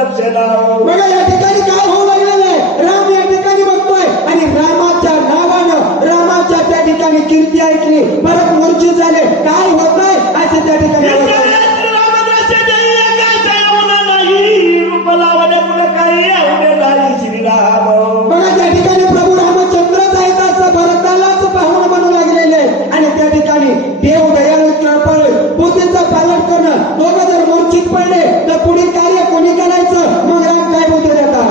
लक्ष लाव. बघा या ठिकाणी काय होऊ लागलेलं आहे. राम या ठिकाणी बघतोय आणि रामाच्या नावानं रामाच्या त्या ठिकाणी कीर्ती ऐकली, परत मूर्छित झाले. काय होतंय असे त्या ठिकाणी बघा त्या ठिकाणी प्रभू रामचंद्रच आहेत असं भरतालाच पाहुणं म्हणू लागलेले आणि त्या ठिकाणी देव दयाळू कृपाळू बुद्धीचं पालन करणं. दोघं जर मूर्छित पडले तर पुढील कार्य कोणी करायचं. मग राम काय बोलतो देतात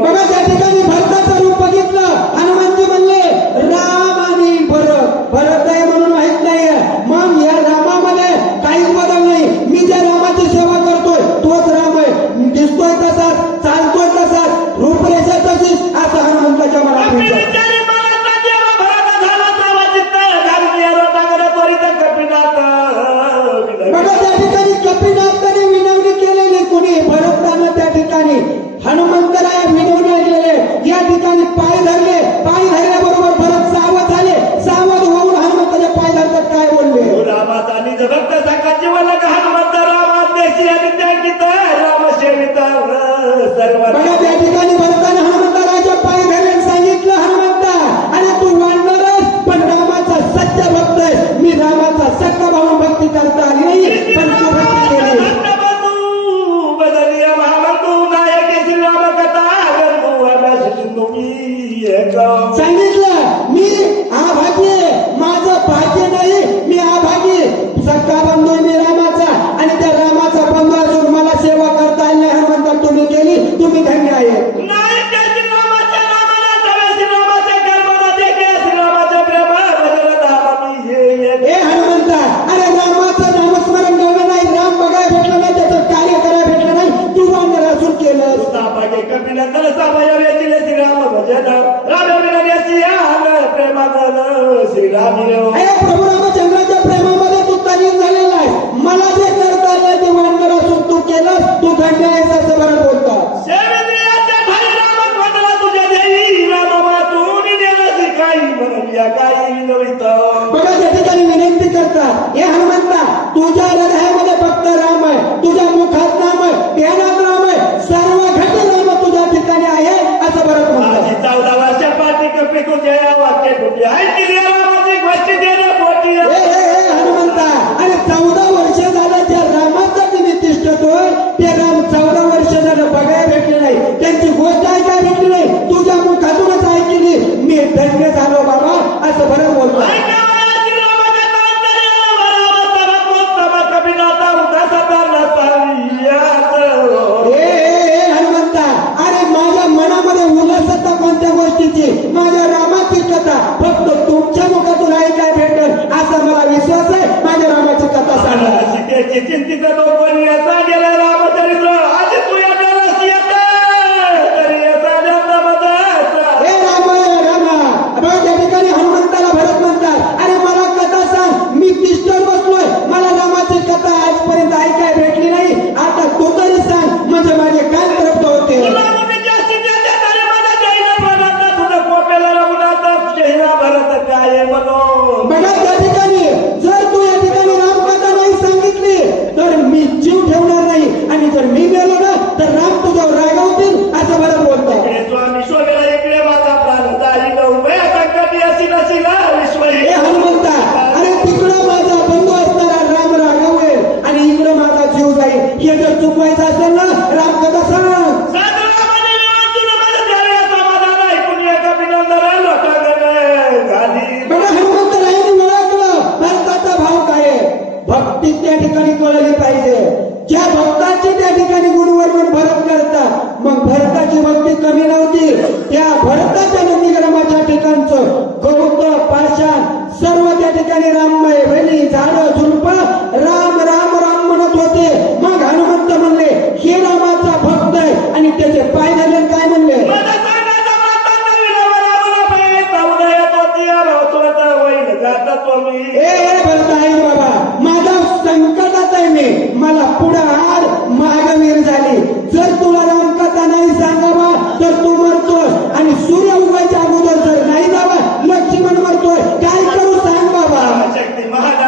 बघा त्या ठिकाणी भरताचं रूप बघितलं. हनुमानजी म्हणले राम आणि भरत आहे म्हणून माहित नाहीये. मग या रामामध्ये काहीच बदल नाही. मी ज्या रामाची सेवा करतोय तोच राम आहे. दिसतोय तसाच, चालतोय तसाच, रूपरेषा तशीच असं हनुमंताच्या मनात विचार. बघा त्या ठिकाणी कपिनाथाने विनवणी केलेली कुणी भरतानं त्या ठिकाणी हनुमंताला विनवणी ऐकलेले. या ठिकाणी पाय धरले. पाय धरल्याबरोबर भरत सावध झाले. सावध होऊन हनुमंताचे पाय धरतात. काय बोलले रामाचा निज भक्त साकाची वल्ल का हनुमंत रामादेशी आणि त्यागित रामसेवित सर्व. बघा त्या ठिकाणी भरताने हनुमंताच्या पाय धरले सांगितलं हनुमंता आणि तू वाढणारच पण रामाचा सच्चा भक्त आहे. मी रामाचा सख्खा भाऊ भक्ती करता आली नाही पण तू भक्ती केली. सांगितलं मी आभागी, माझं भाग्य नाही, मी आभागी सख्खा बंधू मी रामाचा आणि त्या रामाचा बंधू असून मला सेवा करता आली नाही. हनुमंत तुम्ही केली, तुम्ही धन्य आहे. हे हनुमंता अरे रामाचं नामस्मरण केलं नाही, राम बघायला भेटलं नाही, त्याचं कार्य करायला भेटलं नाही, तू वानर असून केलं. प्रभू रामचंद्राच्या प्रेमामध्ये तू तल्लीन झालेला आहे. मला जे करता आलं ते वानर असून तू केलं, तू धन्य आहेस असं बरं बोलतात. बघा त्या ठिकाणी विनंती करतात. हे हनुमंता तुझ्या हृदयामध्ये फक्त राम आहे, तुझ्या मुखात नाम आहे, ध्यानात राम आहे, सर्व घट राम तुझ्या ठिकाणी आहे असं बरं म्हणतात. 14 वर्षापाठी कपी तुझ्या वाक्य कुठे आहे हनुमंता अरे 14 वर्ष झालं ज्या रामासाठी मी तिष्ठतोय ते राम 14 वर्ष झालं बघायला भेटले नाही, त्यांची गोष्ट ऐकायला भेटली नाही, तुझ्या मुखातूनच ऐकली. मी धन्य झालो बाबा असं बरं बोलतो. हनुमंता अरे माझ्या मनामध्ये उल्हासता कोणत्या गोष्टीची, माझ्या रामाची कथा फक्त तुमच्या मुखातून ऐकाय भेटेल असा मला विश्वास आहे. माझ्या रामाची कथा सांगा. चिंतित गेला रामचरित्र आज तू त्या ठिकाणी हनुमंताला भरत म्हणतात अरे मला कथा सांग, मी तिष्ठर बसलोय, मला रामाची कथा आजपर्यंत ऐकाय भेटली नाही, आता तू तरी सांग म्हणजे माझे काय तृप्त होते. बघा त्या ठिकाणी जर तू या ठिकाणी रामकथा नाही सांगितली तर मी जीव ठेवणार नाही आणि जर मी गेलो ना तर राम तुझ्यावर रागावतील असं बरं बोलतात. हनुमंता अरे तिकडं माझा बंधू असणारा राम रागावेल आणि इकडं माझा जीव जाईल. हे जर चुकवायचं असेल ना रामकथा सांग. बघा हनुमंतरायांनी ओळखलं भक्ताचा भाव काय आहे. भक्ती त्या ठिकाणी कळली पाहिजे. ज्या भक्ताची त्या ठिकाणी गुणवर्णन भरत करतात, मग भरताची भक्ती कमी नव्हती. त्या भरताच्या नंदीग्रामाच्या ठिकाणचं गौत पाषाण सर्व त्या ठिकाणी राममय वेली झाडं झुडप राम राम राम म्हणत होते. मग हनुमंत म्हणले हे रामाचा भक्त आहे आणि त्याचे पाय धरले. काय म्हणले भरता आहे बाबा माझा संकटात आहे, मी मला पुढं आड महागवीर झाली. जर तुला रामकथा नाही सांगावा तर तू मरतोय आणि सूर्य उगवायच्या अगोदर जर नाही जावा लक्ष्मण मरतोय. काय करू सांग बाबा. शक्ती महाराज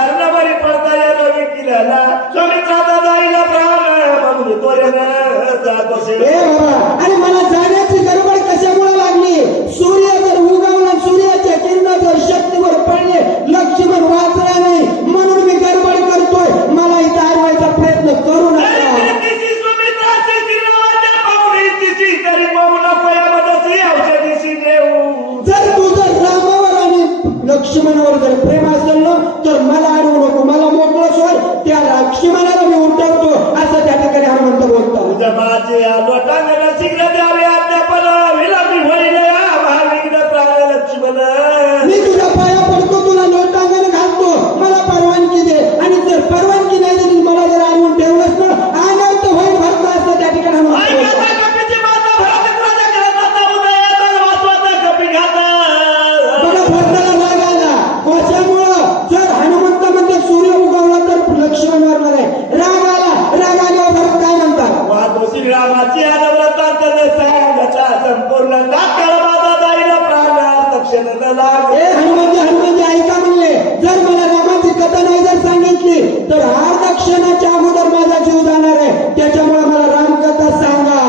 तर अर्ध्या क्षणाच्या अगोदर माझा जीव जाणार आहे. त्याच्यामुळे मला रामकथा सांगा.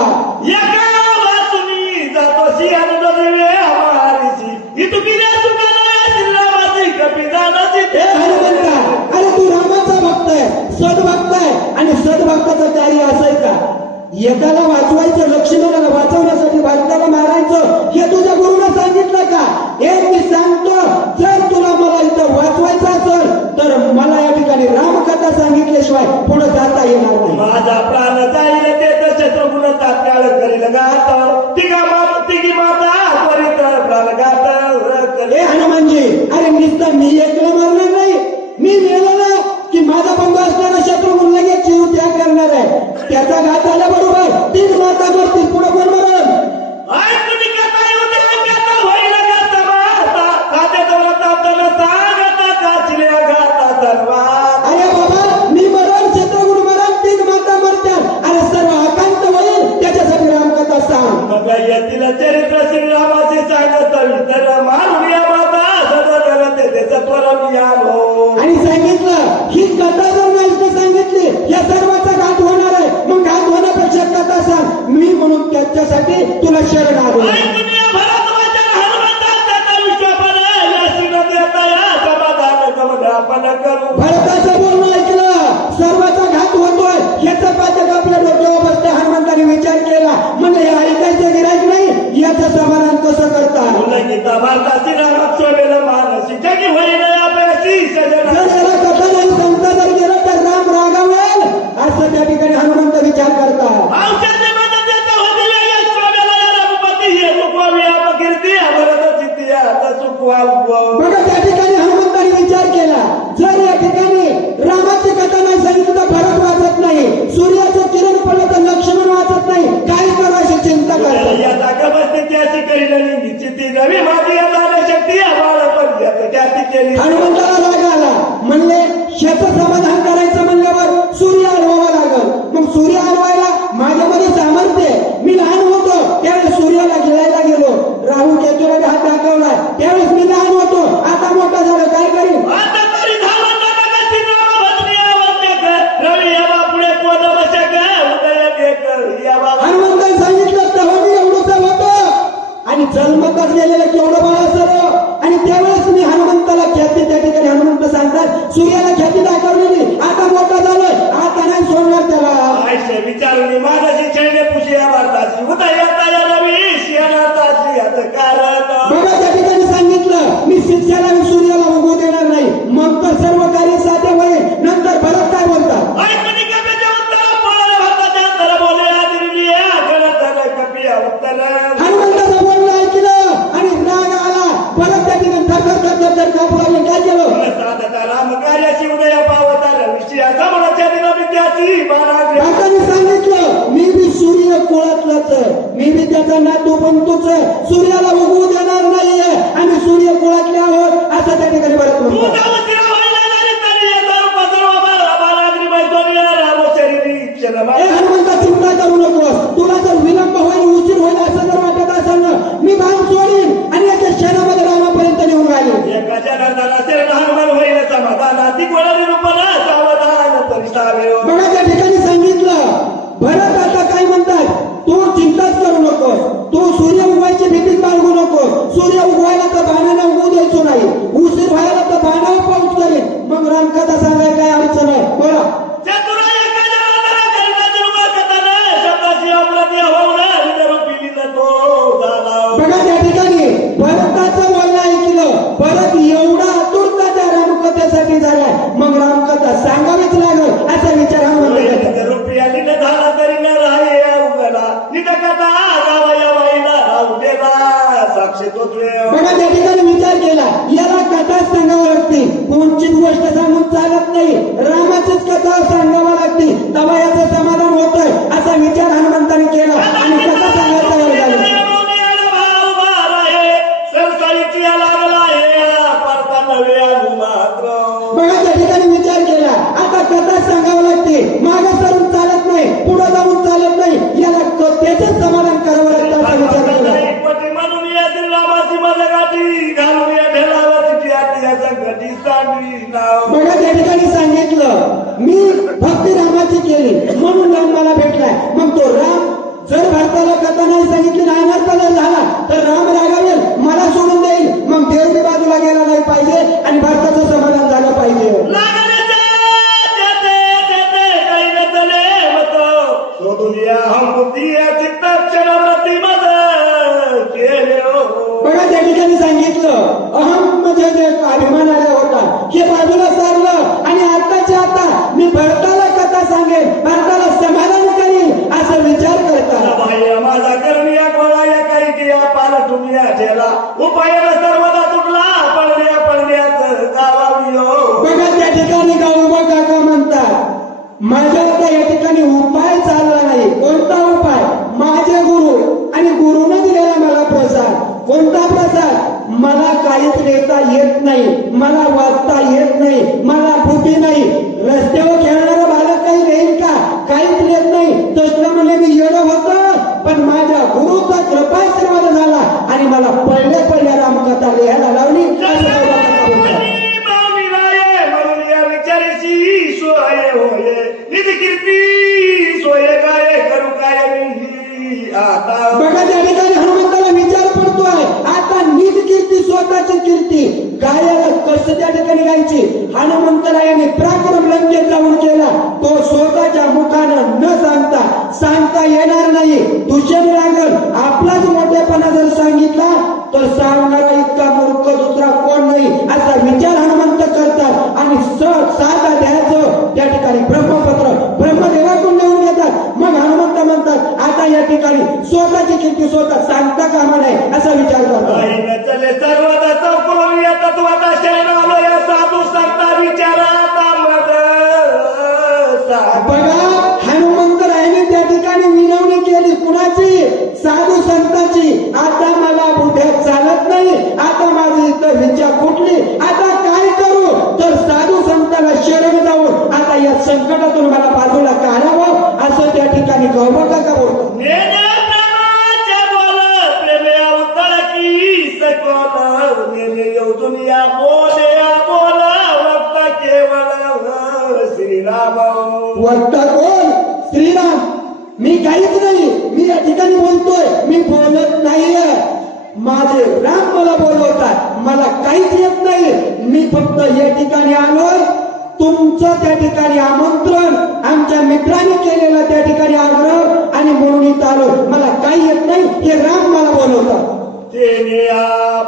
एका वाचुनी जातोशी अनुदवे आमारीची इतुकिल्या सुखाना श्रीरामाची कपिदानाची हे हनुमंता, अरे तू रामाचा भक्त आहे, सद्भक्त आहे, आणि सद्भक्ताचं कार्य असंय का? एकाला वाचवायचं, लक्ष्मणाला वाचवण्यासाठी भारताला मारायचं, हे तुझ्या गुरुनं सांगितलं का? हे मी सांगतो, जर तुला मला इथं वाचवायचं असेल तर मला या ठिकाणी रामकथा सांगितल्याशिवाय पुढे जाता येणार नाही. माझा प्राण जाईल ते तर शत्रुघ्न तात्काळ करील गात तिघी माता त्वरित प्राण गात हे हनुमानजी, अरे नुसतं मी एकला मरणार नाही, मी मेलो ना की माझा बंधू असणारा शत्रुघ्न लगेच जीव त्याग करणार आहे. त्याचा घात झाल्याबरोबर 3 माता मरतील, पुढे कोण मरण? तुम्ही कथा येऊ कथा होईल गात माता खात्याचा व्रतातन सांगत काचल्या गाता सर्वात. अरे बाबा, मी मरण, शत्रुघ्न मरण, 3 माता मरतात, अरे सर्व अकांत होईल, त्याच्यासाठी रामकथा सांग. मग येथील चरित्र श्रीरामाचे सांगत तर मारून या माता सदर ते सत्वरम आलो. आणि सांगितलं ही कथा जर नाही तर सांगितली या सर्वाचा घात होणार आहे, मग घात होण्यापेक्षा कथा सांग. मी म्हणून त्याच्यासाठी तुला शरण आलो. भरताचं बोलणं ऐकलं, सर्वाचा घात होतोय याचा पाचक आपल्या डोक्यावर बसते. हनुमंताने विचार केला, म्हणजे हे ऐकायचं गिरायक नाही, याचं समाधान कसं करता? जर याला कथा नाही सांगता जर गेलं तर राम रागावेल, असं त्या ठिकाणी हनुमंत विचार करतात. बघा, त्या ठिकाणी हनुमंताने विचार केला, जर या ठिकाणी रामाची कथा नाही सांगितली तर भरत वाचत नाही, सूर्याचं किरण पडलं तर लक्ष्मण वाचत नाही, काय करायची चिंता करतात. हनुमंताला राग आला, म्हणले ह्याचं समाधान करायचं म्हणल्यावर सूर्य हलवावा लागल. मग सूर्य हलवायला माझ्यामध्ये सामर्थ्य आहे. मी लहान होतो त्यावेळेस सूर्याला घ्यायला गेलो, राहू केतूला हात दाखवला, त्यावेळेस मी लहान होतो, आता मोठा झालो, काय करीन? हनुमंताने सांगितलं तेव्हा मी एवढंच होतो आणि जन्मताच गेलेलं केवढं बाळा सर्व. आणि त्यावेळेस मी हनुमंताला ख्याती, त्या ठिकाणी हनुमंत सांगतात सूर्याला ख्याती दाखवलेली, आता मोठा झालोय, आता नाही सोडणार त्याला. विचारून माझी खेळणे पुशी भारताची बघा, त्या ठिकाणी सांगितलं मी शिष्याला सूर्याला उगवू देणार नाही, मग तर सर्व कार्य साध्य होईल. नंतर भरत काय बोलतात? हनुमंताचं बोलणं ऐकलं आणि राग आला. परत त्या ठिकाणी थर कापू लागले. काय केलं? राम कार्याची उदय पावता विषयाचा मनाच्या दिना विद्याची भरताने सांगितलं मी बी सूर्य कुळातलाच आहे, मी बी त्याचा नातू बनतोच आहे, सूर्याला उगवू देणार नाहीये, आणि सूर्य कुळातले आहोत असं त्या ठिकाणी भरत म्हणतो. हनुमंता, चिंता करू नकोस, तुला जर विलंब होईल, उशीर होईल असं जर वाटत असेल ना, मी बाण सोडीन आणि एका क्षणामध्ये रामापर्यंत निघून आले. एका जनार्दना शरण हनुमान होईल समाधान ती गोळी रूपाला सावधान परिसावे. बघा, त्या ठिकाणी सांगितलं भरत आता काय म्हणतात, तू चिंताच करू नकोस, तू सूर्य उगवायची भीती बाळगू नकोस. सूर्य उगवायला तर बाणाने उगवू द्यायचो नाही, उशीर व्हायला तर बाणावर पाऊस करेल, मग रामकथा सांगाय काय अडचण आहे? बोला. बघा, त्या ठिकाणी भरताचं बोलणं ऐकलं, भरत एवढा आतुरता त्या रामकथेसाठी झालाय, मग रामकथा सांगावीच लागल असा विचार हा म्हणतो. रुपया निट झाला तरी न राही अवघडा निट कथा गावाया वाईला राहू देला साक्षी तोच वेळ. बघा, त्या ठिकाणी विचार केला, याला कथा सांगावं लागते, कोणचीच गोष्ट सांगून चालत नाही, रामाचीच कथा सांगावं लागते, तेव्हा याचं समाधान होतंय असा विचार हनुमंताने केला आणि कथा सांगायचा वेळ झाला. बघा, त्या ठिकाणी विचार केला, आता कथा सांगावं लागते, मागे सरून चालत नाही, पुढे जाऊन चालत नाही, याला त्याचंच समाधान करावं लागतं असा विचार केला. बघा, त्या ठिकाणी सांगितलं मी भक्ती रामाची केली म्हणून राम मला भेटलाय. मग तो राम जर भरताला कथा नाही सांगितली नाही नर्तन झाला तर राम रागावेल मला सोडून देईल. मग देव बी बाजूला गेला नाही पाहिजे आणि भरताचं समाधान झालं पाहिजे. बघा त्या ठिकाणी सांगितलं अहम म्हणजे जे अभिमान आला होता हे बाजूला सारलं आणि आताच्या आता मी भरताला कथा सांगेन भरताला समाधान करीन असा विचार करतात. माझा करण्या गोळा या काही किया पाल ठुमिया ठेला उपायाला सर्वदा तुटला पडण्याचं गावावियो. बघा त्या ठिकाणी गावोबा काका म्हणतात माझ्या आता या ठिकाणी उपाय चालला नाही. कोणता उपाय? माझे गुरु आणि गुरुने दिलेला मला प्रसाद. कोणता प्रसाद? मला काहीच लिहिता येत नाही, मला वाचता येत नाही, मला बुद्धी नाही. रस्त्यावर खेळणारं बालक काही लिहिल का? काहीच लिहित नाही. तसलं म्हणजे मी येणं होतं पण माझ्या गुरुचा कृपाशीर्वाद झाला आणि मला पडल्या रामकथा लिहायला लावली. असं बघा त्या ठिकाणी हनुमंताला विचार पडतोय आता नीट कीर्ती स्वतःची कीर्ती गायाला कसं त्या ठिकाणी गायची. हनुमंताला याने पराक्रम लंकेत जाऊन केला. तो स्वतःच्या मुखानं न सांगता येणार नाही. दुसरी लागल आपलाच मोठेपणा जर सांगितला तर सांगणारा इतका मूर्ख दुसरा कोण नाही असा विचार हनुमंत करतात आणि साधा द्यायचं त्या ठिकाणी ब्रह्मपत्र ब्रह्मदेवाकडून देऊन घेतात. मग हनुमंत म्हणतात आता या ठिकाणी स्वतःची कीर्ती स्वतः सांगता कामा नये असा विचार करतात. चले सर्वदा चौकून या तत्वाचा शरण आलो या साधू संता विचारात बघा हनुमंतरायाने त्या ठिकाणी विनवणी केली कुणाची? साधू संतांची. आता मला बुद्ध्यात चालत नाही, आता माझी इथं विचार फुटली, आता काय करू? तर साधू संतांना शरण जाऊन आता या संकटातून मला बाजूला काढावं असं त्या ठिकाणी गौबा का बोलतो. दुनिया बोल वक्त केवळ श्रीराम. वक्ता कोण? श्रीराम. मी काहीच नाही. मी या ठिकाणी बोलतोय, मी बोलत नाहीये. माझे राम मला बोलवतात, मला काहीच येत नाही. मी फक्त या ठिकाणी आलोय तुमचं त्या ठिकाणी आमंत्रण आमच्या मित्रांनी केलेला त्या ठिकाणी आग्रह आणि म्हणून इथं आलो. मला काही येत नाही, हे राम मला बोलवतात. तेने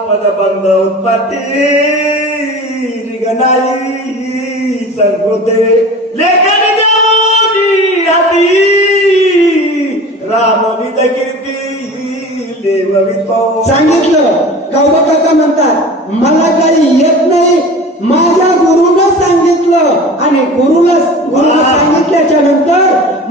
पदबंध उत्पत्ती रिगणाई संस्कृते लेखन देवोनी हाती रामविद कीर्ती लेववितो. सांगितलं गौबा काका म्हणतात मला काही येत नाही. माझ्या गुरुनं सांगितलं आणि गुरुला सांगितल्याच्या नंतर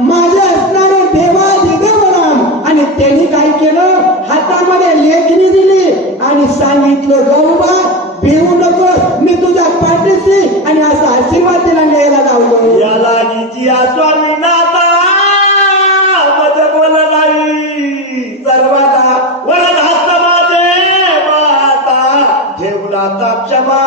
माझे असणारे देवाधिदेव राम आणि त्यांनी काय केलं हातामध्ये लेखणी दिली आणि सांगितलं गौबा भिवू नकोस, मी तुझ्या पाठीशी आणि असा आशीर्वाद दिला न्यायला लावलो. या लागीची स्वामीनाथा मज बोल नाही सर्वदा वरद हस्त माझे माता ठेवला क्षमा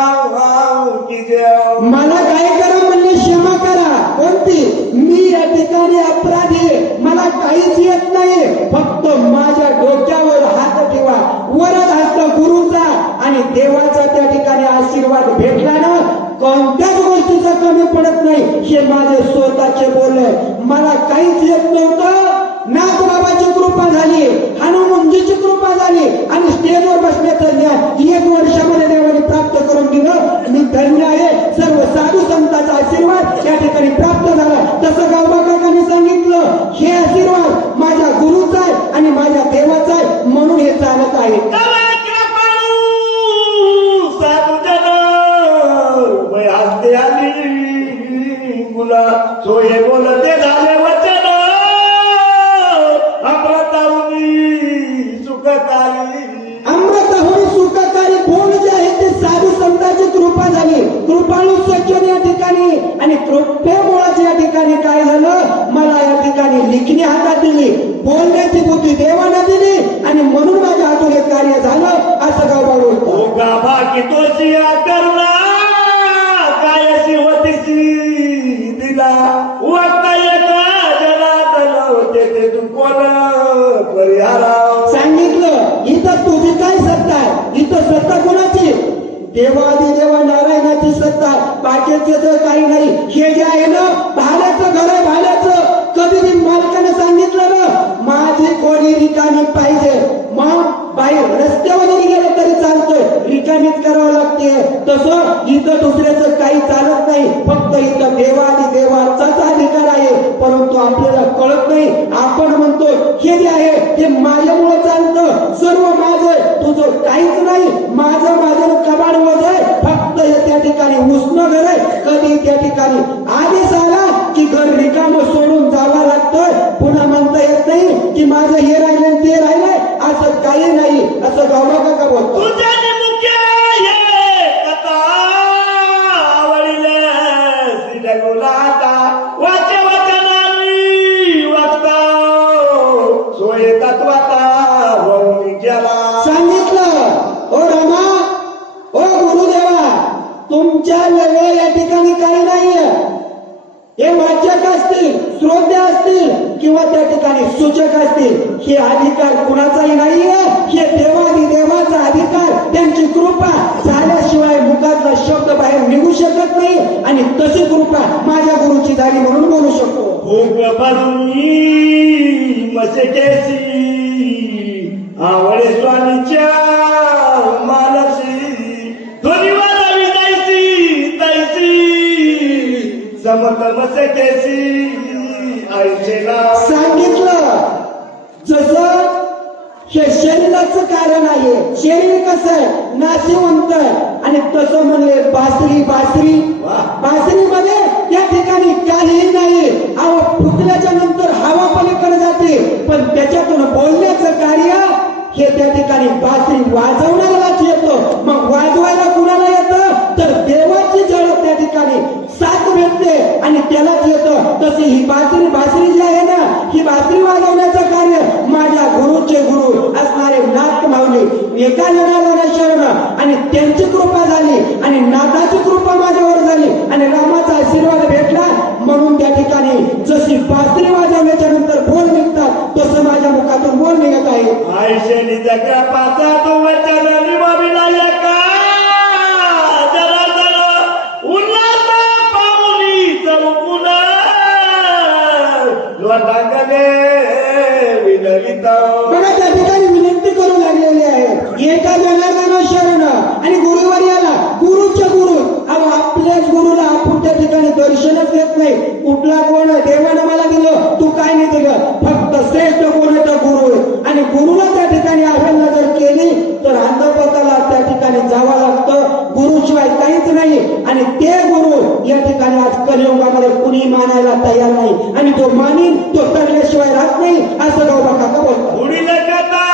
की देव. मला काय करा म्हणले क्षमा करा. कोणती? मी या ठिकाणी अपराधी, मला काहीच येत नाही. फक्त माझ्या डोक्यावर हात ठेवा. वरद हस्त गुरुचा आणि देवाचा त्या ठिकाणी आशीर्वाद भेटला ना कोणत्याच गोष्टीचा कमी पडत नाही. हे माझे स्वतःचे बोलले. मला काहीच येत नव्हतं. नागबाबाची कृपा झाली, हनुमानजीची कृपा झाली आणि स्टेजवर बसण्याचं ज्ञान 1 वर्षामध्ये देवाने प्राप्त करून दिलं. मी धन्य आहे. सर्व साधू संतांचा आशीर्वाद या ठिकाणी प्राप्त झाला. तसं गावबा काकांनी सांगितलं हे आशीर्वाद माझ्या गुरुचा आहे आणि माझ्या देवाचा आहे म्हणून हे चालत आहे. साधू जन हस्ते आली मुला सोये बोलते झाले वचन अमृताहुनी सुखकारी. अमृताहुनी सुखकारी कोण जे आहे ते साधू संतांची कृपा झाली. कृपाळू सज्जन या ठिकाणी आणि कृपेमुळाच्या या ठिकाणी काय झालं मला या ठिकाणी लिखणी हातात दिली, बोलण्याची बुद्धी देवाने दिली आणि म्हणून माझ्या हातून हे कार्य झालं असं गावबा बोलतो. गाभा की तोशिया करुणा कायशी होती वागता एका जनार्दन होते ते तू कोण परिहाराव. सांगितलं इथं तुझी काय सत्ता आहे, इथं सत्ता कोणाची? देवादिदेवा नारायणाची सत्ता, बाकीचं काही नाही. हे जे आहे ना भाड्याचं घर आहे, भाड्याचं. कधी बी मालकाने सांगितलं ना माझी कोणी रिकामी पाहिजे, मग बाहेर रस्त्यावर जरी गेलं तरी चालतोय, रिकामीच करावं लागते. तसं इथं दुसऱ्याचं काही चालत नाही, फक्त इथं देवाचाच अधिकार आहे. परंतु आपल्याला कळत नाही. आपण म्हणतो हे जे आहे ते माझ्यामुळे चालतं, सर्व माझं, तुझं काहीच नाही. माझं कबाड वज आहे, फक्त त्या ठिकाणी उष्ण घर आहे. कधी त्या ठिकाणी आदेश आला की घर रिकामं सोडून जावं लागतंय. पुन्हा म्हणता येत नाही की माझं हे राहिलं ते राहिलंय, असं काही नाही. असं गावबा काका बोलतो. तुझ्याने मुख्य हे कथा आवडले श्री गुलाता वाचे वचनानी वाचता सोय तत्वाता होऊन गेला. सांगितलं ओ रामा, ओ गुरुदेवा, तुमच्या वेगळे या ठिकाणी काही नाहीये. हे वाचक असतील, श्रोते असतील किंवा त्या ठिकाणी सूचक असतील, हे अधिकार कुणाचाही नाहीये. हे देवाचा अधिकार, त्यांची कृपा झाल्याशिवाय मुखातला शब्द बाहेर निघू शकत नाही. आणि तशी कृपा माझ्या गुरुची झाली म्हणून बोलू शकतो. भूक भरून मशकेशी आवडे स्वामीच्या मानसी ध्वनी वाजावी जायची तैसी समत मशकेशी आईचे नाव. सांगितलं जसं हे शरीराचं कारण आहे, शरीर कसं आहे नाशिवंत आहे. आणि तसं म्हणले बासरीमध्ये त्या ठिकाणी काहीही नाही. अहो फुटल्याच्या नंतर हवा पलीकडे जाते, पण त्याच्यातून बोलण्याचं कार्य हे त्या ठिकाणी बासरी वाजवणाऱ्यालाच येतं. मग वाजवायला कुणाला येतं तर देवाची जळ त्या ठिकाणी साथ भेटते आणि त्यालाच येतं. तशी ही बासरी जी आहे ना, ही बासरी वाजवण्याचं कार्य माझ्या गुरुचे गुरु असणारे नाथ माऊली एका जणाला शरण, आणि त्यांची कृपा झाली आणि नाथाची कृपा माझ्यावर झाली आणि रामाचा आशीर्वाद भेटला. म्हणून त्या ठिकाणी जशी बासरी वाजवण्याच्या नंतर बोल निघतात, तसं माझ्या मुखातून बोल निघत आहे. आयशेनी जगा पासा तो वचन निभाविला एका जनार्दन उल्हास पाऊली चौकुन लोटांगले विनविता. बघा त्या ठिकाणी विनंती करू लागलेली आहे एका जनार्दन शरण आणि गुरुवर्याला गुरुच्या गुरु. अहो आपल्याच गुरुला आपण त्या ठिकाणी दर्शनच देत नाही. कुठला कोण देवानं मला दिलं, तू काय नाही दिलं, फक्त श्रेष्ठ कोण तर गुरु. आणि गुरुला त्या ठिकाणी अवहेलना जर केली तर अंधपताला त्या ठिकाणी जावं लागतं. गुरुशिवाय काहीच नाही. आणि ते गुरु या ठिकाणी आज कलियुगामध्ये कुणी मानायला तयार नाही. आणि जो मानीन तो तरल्याशिवाय राहत नाही, असं गावबा काका बोलतात. पुढील कथा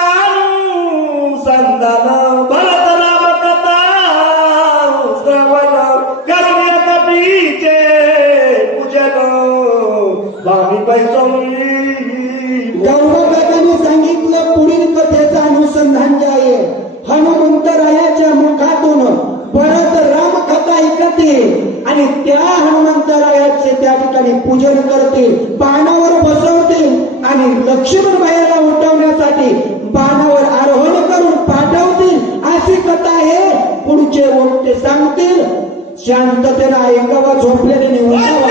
संतान भरत राम कथा श्रवण करण्या कपीचे पूजन स्वामी पैसोली. गावबा काकांनी सांगितलं पुढील कथेचं अनुसंधान जे आहे हनुमंतरायाच्या मुखातून भरत राम कथा ऐकतील आणि त्या हनुमंतरायाचे त्या ठिकाणी पूजन करतील, बाणावर बसवतील आणि लक्ष्मण बायाला उठवण्यासाठी बाणावर आरोहण करून पाठवतील. अशी कथा आहे. पुढचे वक्ते सांगतील, शांततेने ऐकावा, झोपलेले निवडावा.